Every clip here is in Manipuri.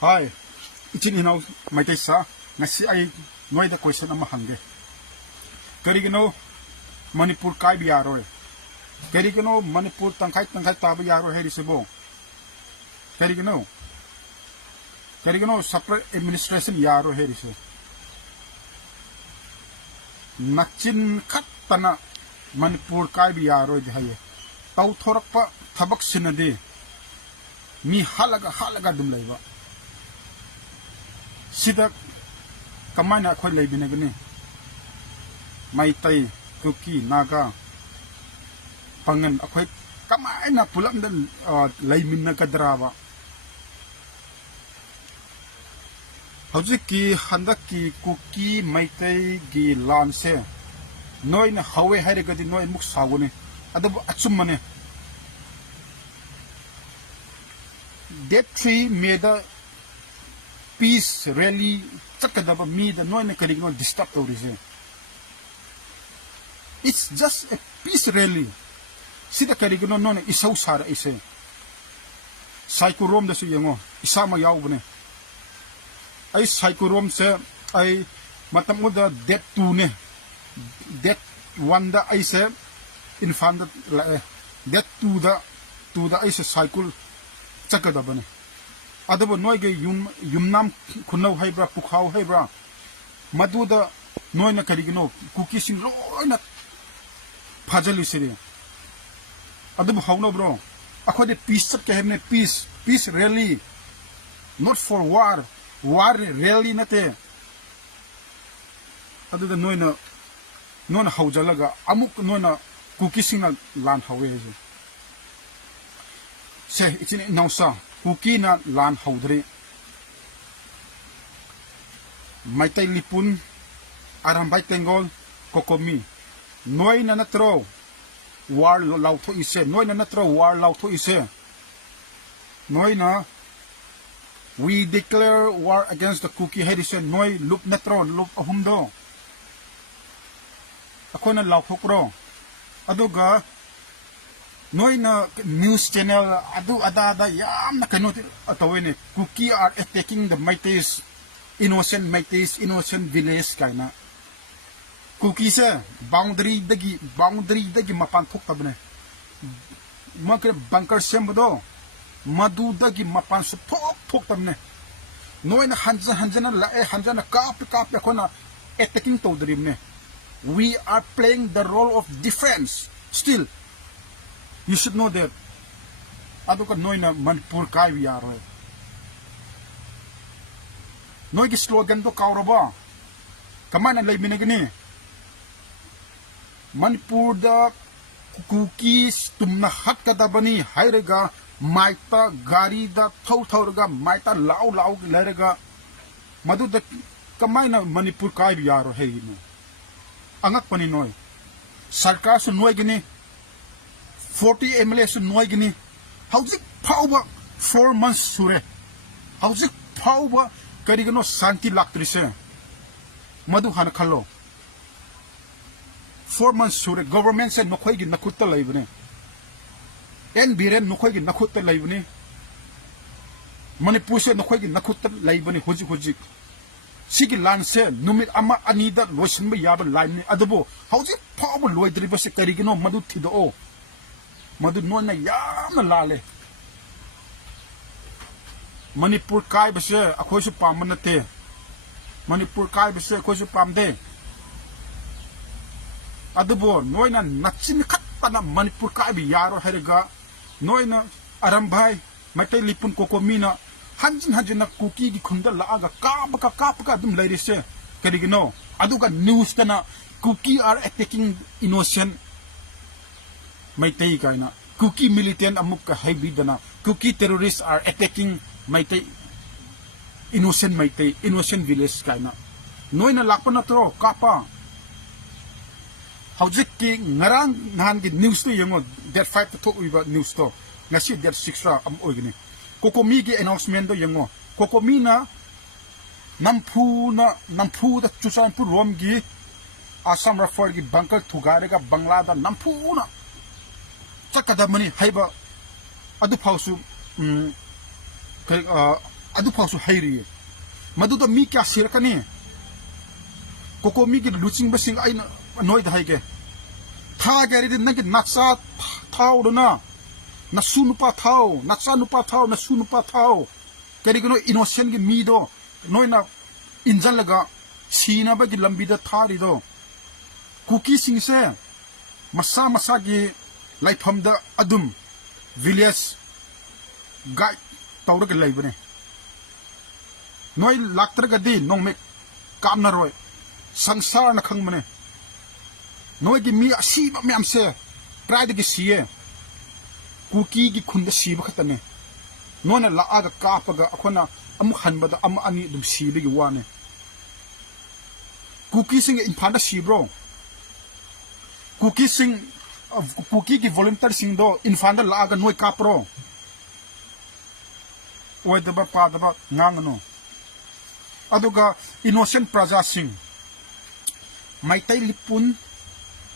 Hi, iching inaw may taysa ngasi ay noy da question ama hange. Kari gino Manipur kai biyaro eh. Kari gino Manipur tangkai tabi yaro heri sebo. Kari gino separate administration yaro heri se. Nakchin kat tana Manipur kai biyaro di haye. Tau thorak pa thabak sinade. Mi halaga dum laiba. Sida kamana khoi leibine gani mai tai kuki naga pangan akhoi kamana pulam dan leimin na kadrawa hauji ki handak ki kuki mai tai gi lanse noi na hawe haire gadi noi muk sawune adabu achumane that tree made a peace rally chakadaba me the noy na kaligno disturb to reason. It's just a peace rally. Sida kaligno no na isaw sara ise. Psychorom da su yango isama yaw bune. Ay psychorom se ay matamu da death 2 ne. Death 1 da ay se infant la death 2 da ay se cycle chakadaba ne. Adabo noy ge yumnam khunau haibra pukhau haibra maduda noy na karigino kuki sing loina phajali siri adabo hauno bro akhode peace ke hemne peace rally not for war rally nate aduda noy na haujalaga amuk noy na kuki sing na lan hawe se itini nausa kuki na lan haudre maitai lipun arambai tengol kokomi noi na natro war lautho ise noi na natro war lautho ise noi na we declare war against the kuki hedise noi lup natro lup ahumdo akona lautho pro aduga noi na news channel adu ada yam na kanu atawene kuki are attacking the Maites innocent village kaina kuki se boundary dagi mapan thok tabne makre bunker sembo madu dagi mapan su thok tabne noi na hanjana la hanjana kap kona attacking to dreamne we are playing the role of defense still. You should know that. Aduka noy na Manipur kai biyaro. Noy ki slogan to kauraba. Kamana lay binagini. Manipur da cookies tumna hat kadabani hairega maita gari da thau maita lau larega madu da kamana Manipur kai biyaro hey no. Angak pani noy. Sarkar su noy gini 40 MLS noigini howzik power 4 months sure howzik power karigano santi laktrise madu hana khallo 4 months sure government se nokhoi gi nakutta laibne en biren nokhoi gi nakutta laibne Manipur se nokhoi gi nakutta laibne hoji sigi lanse numit ama anida loisinba yaba line adubo howzik power loidriba se karigano madu thido madu nona yamna lale Manipur kai base akhoi su pamanate Manipur kai base akhoi su pamde adubo noina nachin khattana Manipur kai bi yaro herega noina arambai matai lipun kokomina hanjin na kuki gi khunda laaga kapka dum lairise karigino aduga news tana kuki are attacking innocent Maitai kaina Kuki militant amuk ka haibidana Kuki terrorists are attacking Maitai innocent village kaina noina lakpa na tro kapa howzik ki ngarang nahan gi news to yango that 5 to talk about news to ngasi that 6 ra am oigini kokomi gi announcement do yango kokomi na nampu da chusan pu rom gi Assam Rafal gi bunker thugarega Bangla da nampu na chakada mani haiba adu phausu adu phausu hairi madu da mi kya sir kani koko mi gi luching basing ai noi da haige tha gari din nang naksa thau do na na sunupa thau naksa nupa thau na sunupa thau kari gono innocent gi mi do noi na injan laga sina ba gi lambi da thari do kuki sing se masa masa gi laifam da adum village gai tawra ga laibane noi laktra ga di nong me kam na roi sangsar na khang mane noi gi mi asi ba myam se try de gi sie kuki gi khun da si ba khatane nona la aga ka pa ga akhona am khan ba da am ani dum si bi gi wane kuki sing in phanda si bro kuki sing kuki gi volunteer sing do in phanda la aga noi ka pro oi da ba pa da ba ngang no aduga innocent praja sing maitai lipun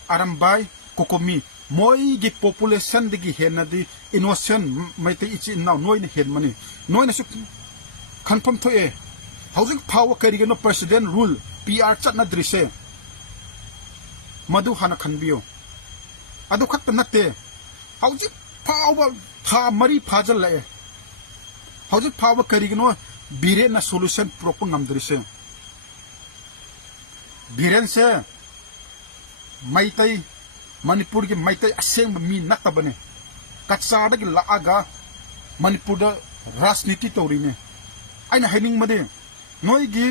arambai kokomi moi gi population de gi henadi innocent maitai ichi now noi ne hen mani noi na su confirm to e housing power kari no president rule PR chat na drise madu hana khanbio adu khat natte housing power tha mari phajal la e housing power kari no Biren na solution proper ngam drise Biren se maitai Manipur ki maitai aseng mi natabane katsada ki laaga Manipur da rasniti tori ne aina hening made noi gi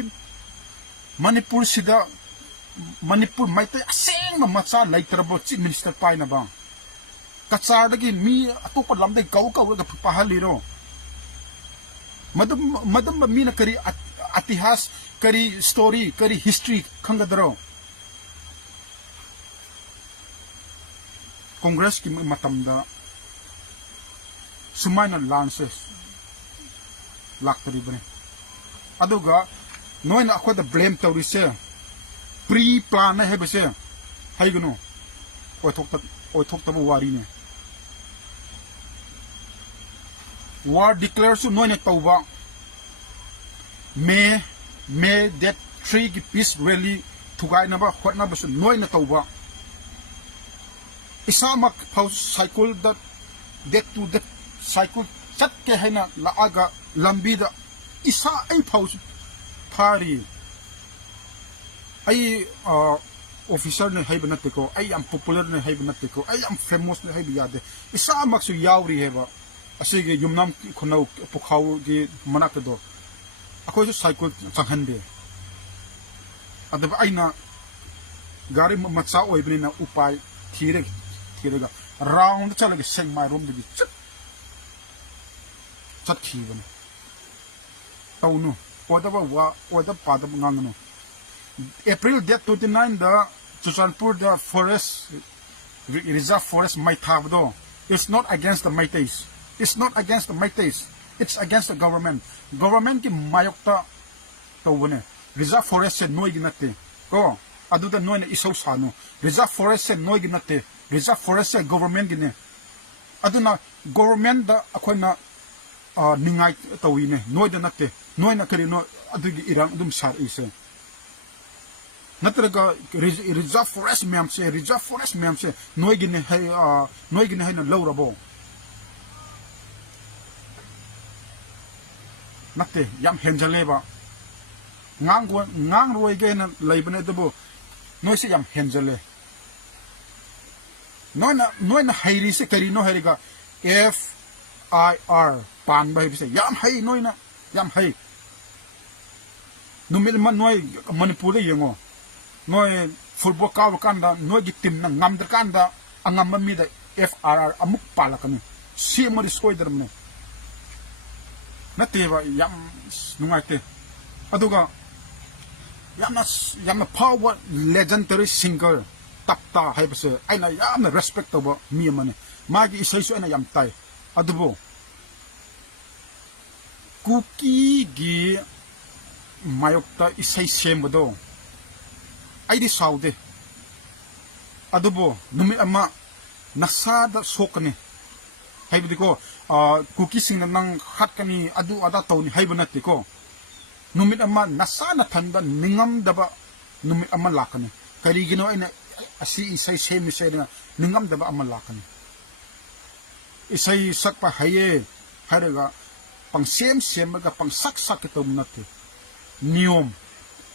Manipur sida Manipur maitai aseng ma macha laitrabo chief minister pai na ba katsada ki mi atopa lamdai kau ga pahaliro madam mi na kari atihas kari story kari history khangadro Congress ki matam da sumaina lances laktari bane aduga noina akwa da blame tawri se pre plan na hebe se haigno oi thok ta wari ne war declare su noina tawba me that 3 ki peace rally thugai na ba khotna ba su noina tawba isamak house cycle that to the cycle chat ke haina laaga lambi da isa ai house phari ai officer ne hai banat ko ai am popular ne hai banat ko ai am famous ne hai biya de isa mak su yauri heba asige yumnam khonau pukhaw gi manak do akoi su cycle changhan de adab aina gari macha oibni na upai thire kirega round chala gi seng my room gi chat khi bane tawnu oda pa da ngang no April date 29 da Chuchanpur the forest reserve forest mai thabdo it's not against the Maitais it's not against the Maitais it's against the government ki mayokta tawne reserve forest se noi gi natte ko adu da noi ne isau sanu reserve forest se noi gi natte reserve forest government gine aduna government da akhona ningai tawine noida natte noina kari no adugi irang dum sar ise natraga reserve forest mem se noigine hay no lawrabo natte yam henjaleba ngang roi ge na leibane debo noise yam henjale noina hairi se kari no hariga FIR pan bai se yam hai noina yam hai numil man noi Manipur yengo noi football ka kanda noi gi team na ngam der kanda angam mi da FRR amuk palakani si mo diskoy dermne nateva yam nungaite aduga yam power legendary singer tapta haibse aina yam respect over mi mane magi isai su aina yam tai adubo kuki gi mayokta isai sembodo aidi saude adubo numi ama nasada sokane haibdi ko cookie sing nang hat kani adu ada tawni haibana tiko numit ama nasana thanda ningam daba numit ama lakani karigino ina asi isay sem ni sayna ningam daba ama lakani isay sakpa haye haraga pang sem ga pang sak to nate niyom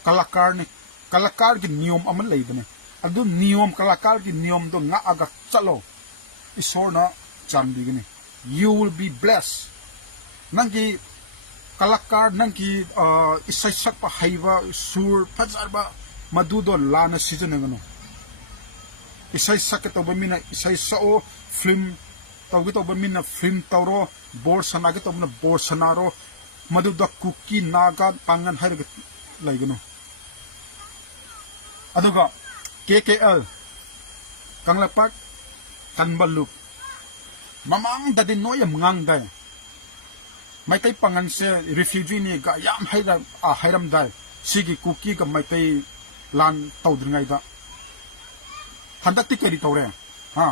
kalakar gi niyom ama leibane adu niyom kalakar gi niyom do nga aga chalo isorna chandigini you will be blessed nangi kalakar nangi isay sakpa haiba sur pajarba madudo lana sijanengano isay sakito bamina isay sao film tawgito bamina film tawro bor sanagito bamina bor sanaro maduda cookie naga pangan harga laigano aduga KKL Kanglapak Tanbaluk mamang dadin noyam ngang dai mai tay pangan se refugee ni ga yam hairam dai sigi cookie ga mai tay lan tawdringai da handak ti keri tawre ha